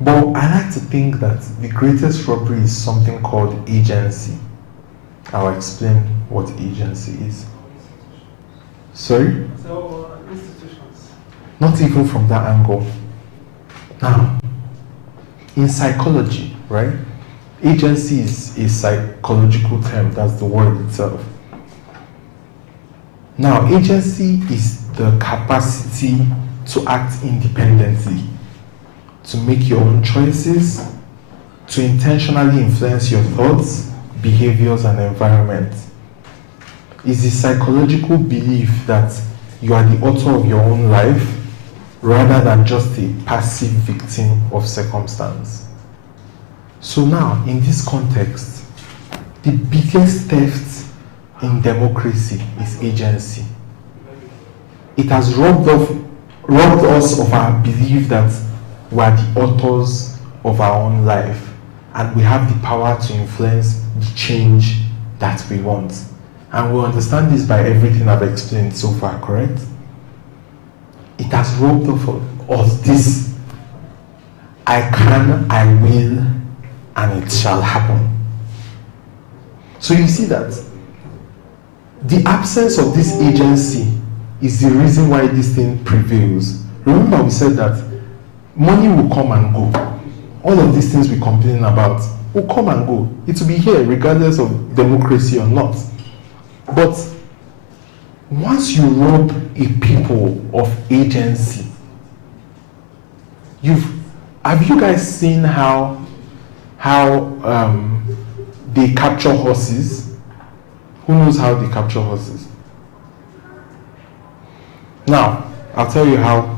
But I like to think that the greatest robbery is something called agency. I'll explain what agency is. Sorry? So, institutions. Not even from that angle. Now, in psychology, right? Agency is a psychological term, that's the word itself. Now, agency is the capacity to act independently, to make your own choices, to intentionally influence your thoughts, behaviors, and environment. It's a psychological belief that you are the author of your own life rather than just a passive victim of circumstance. So now, in this context, the biggest theft in democracy is agency. It has robbed us of our belief that we are the authors of our own life and we have the power to influence the change that we want. And we understand this by everything I've explained so far, correct? It has robbed of this I can, I will, and it shall happen. So you see that the absence of this agency is the reason why this thing prevails. Remember we said that money will come and go. All of these things we complain about will come and go. It will be here regardless of democracy or not. But once you rob a people of agency, have you guys seen how they capture horses? Who knows how they capture horses? Now, I'll tell you how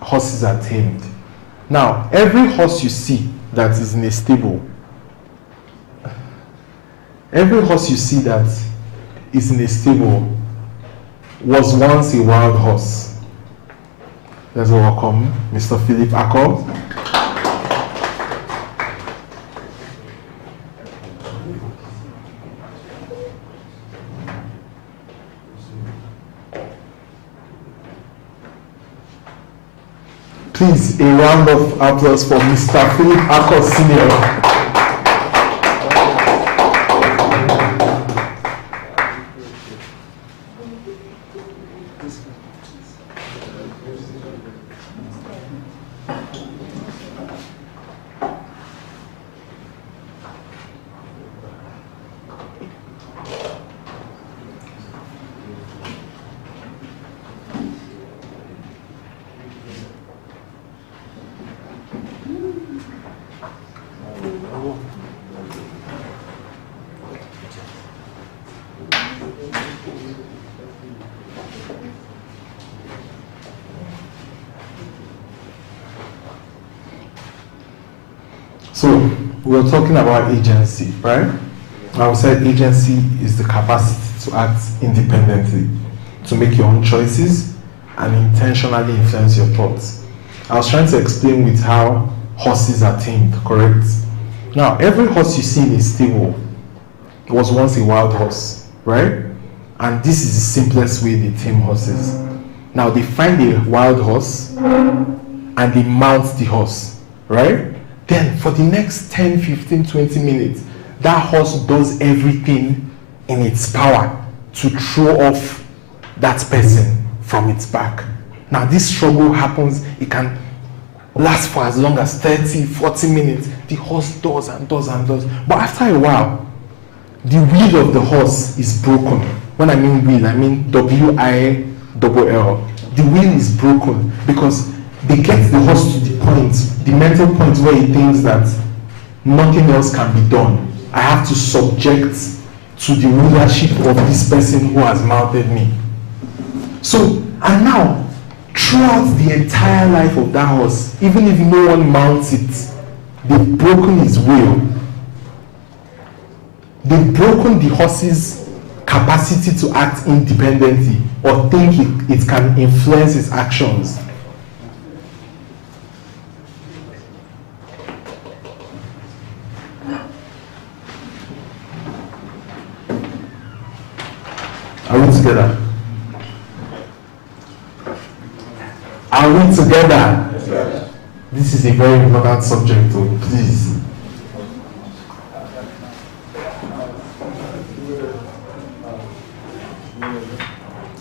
horses are tamed. Now, every horse you see that is in a stable, was once a wild horse. Let's welcome Mr. Philip Akol. Please, a round of applause for Mr. Philip Akol Sr. So, we're talking about agency, right? I said agency is the capacity to act independently, to make your own choices, and intentionally influence your thoughts. I was trying to explain with how horses are tamed, correct? Now, every horse you see in a stable was once a wild horse, right? And this is the simplest way they tame horses. Now, they find a wild horse and they mount the horse, right? Then for the next 10, 15, 20 minutes, that horse does everything in its power to throw off that person from its back. Now this struggle happens, it can last for as long as 30, 40 minutes. The horse does and does and does. But after a while, the wheel of the horse is broken. When I mean wheel, I mean W-I-L-L. The wheel is broken because they get the horse to the point, the mental point where he thinks that nothing else can be done. I have to subject to the rulership of this person who has mounted me. So, and now, throughout the entire life of that horse, even if no one mounts it, they've broken his will. They've broken the horse's capacity to act independently or think it can influence his actions. Are we together? Are we together? Yes. This is a very important subject, so please.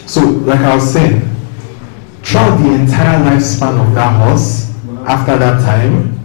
So, like I was saying, throughout the entire lifespan of that horse, after that time,